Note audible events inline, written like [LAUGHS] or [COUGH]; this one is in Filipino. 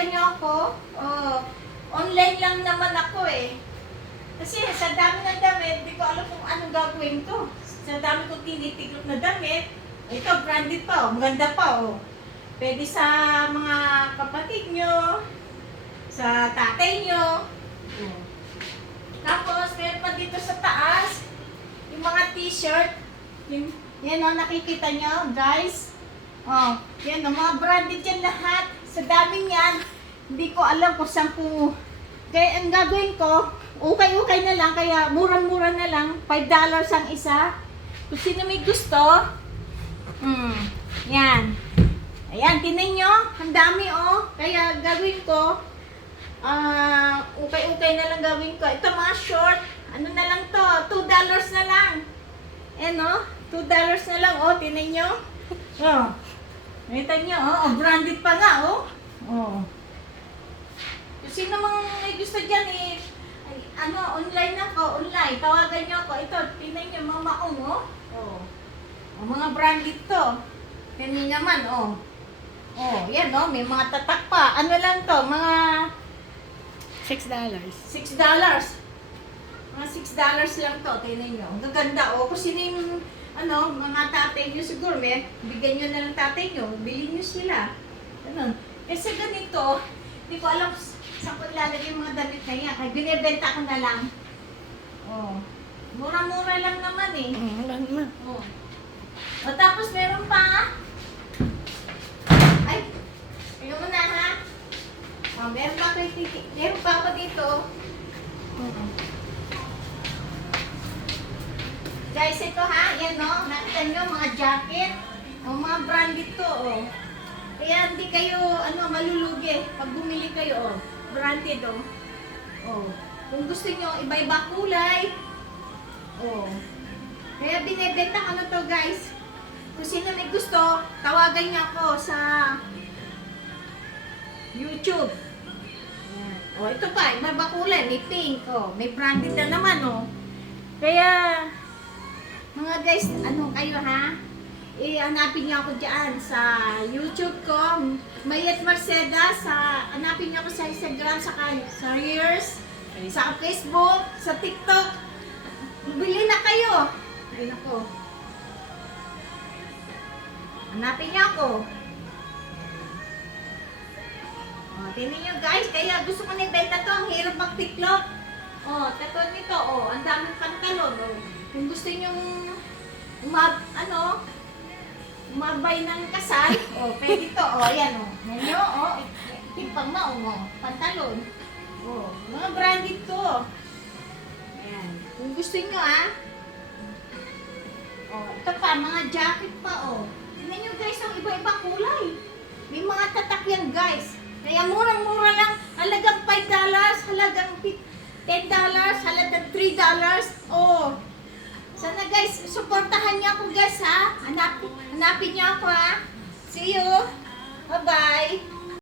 tawagan niyo ako. Oh, online lang naman ako eh. Kasi sa dami ng damit, hindi ko alam kung anong gagawin ko. Sa dami kong tinitiklop na damit, ito branded pa, oh. maganda pa oh. Pwede sa mga kapatid nyo, sa tatay nyo. Oh. Tapos, meron pa dito sa taas, yung mga t-shirt. Yan o, nakikita nyo, guys. Oh, yan o, mga branded yan lahat. Sa dami niyan, hindi ko alam kung saan ko... Kaya ang gagawin ko, ukay-ukay na lang, kaya murang-mura na lang, $5 ang isa. Kung sino may gusto, mm, yan. Ayan, tinan nyo, ang dami oh. Kaya gagawin ko, ah, ukay-ukay na lang gawin ko. Ito mga short, ano na lang to, $2 na lang. Eh no, $2 na lang oh, tinan nyo. Oh. Nakita nyo, oh, oh, branded pa nga, oh. Oh. Kung sino mang may gusto dyan, eh, ay, ano, online ako, online. Tawagan nyo ako. Ito, tingnan nyo, mga maong, oh. Oh. oh mga branded to. Tingnan naman, oh. Oh, yan, oh, may mga tatak pa. Ano lang to, mga Six dollars. $6. Mga $6 lang to, tingnan nyo. Ang gaganda, oh. Kung sino yung, ano, mga tatay nyo siguro, may, bigyan nyo na ng tatay nyo, bilhin nyo sila. Ganun. Kasi ganito, hindi ko alam saan ko ilalagay yung mga damit na yan. Kaya binibenta ko na lang. Oh. Mura-mura lang naman eh. Mm, wala naman. Oh. O tapos meron pa. Ay, tingnan mo na ha. O, meron pa ako, meron pa ako dito. Guys, ito ha, yan no, nakita nyo mga jacket. O mga branded to, oh. Kaya hindi kayo, ano, malulugi pag bumili kayo, oh. Branded, oh. Oh. Kung gusto nyo, iba-iba kulay. Oh. Kaya binibenta ko na to guys. Kung sino may gusto, tawagan niya ako sa YouTube. Ayan. O, ito pa, may bakulay, may pink, oh. May branded na naman, oh. Kaya, mga guys, ano kayo ha? Eh, hanapin niyo ako dyan sa YouTube ko, Mayet Marceda, sa, hanapin niyo ako sa Instagram, sa, sa Reels, sa Facebook, sa TikTok. Bili na kayo. Ay, nako. Hanapin niyo ako. Oh, tingnan niyo guys, kaya gusto ko na ibenta to, ang hirap magtiklop. Oh, katulad nito, oh, ang daming pantalon, oh. Kung gusto niyo umab, ano, umabay ng kasal, [LAUGHS] oh, pwede to, oh, yan, oh. Yan nyo, oh, timpang na, oh, pantalon. Oh, mga branded to. Ayan. Kung gusto niyo, ah, Oh, ito pa, mga jacket pa, oh. Tingnan nyo guys, ang iba-iba kulay. May mga tatak yan guys. Kaya murang-mura lang. Halagang $5, halagang pi- $10, halagang $3. Oh. Sana guys, suportahan niyo ako guys ha. Hanap, hanapin niyo ako ha. See you. Bye-bye.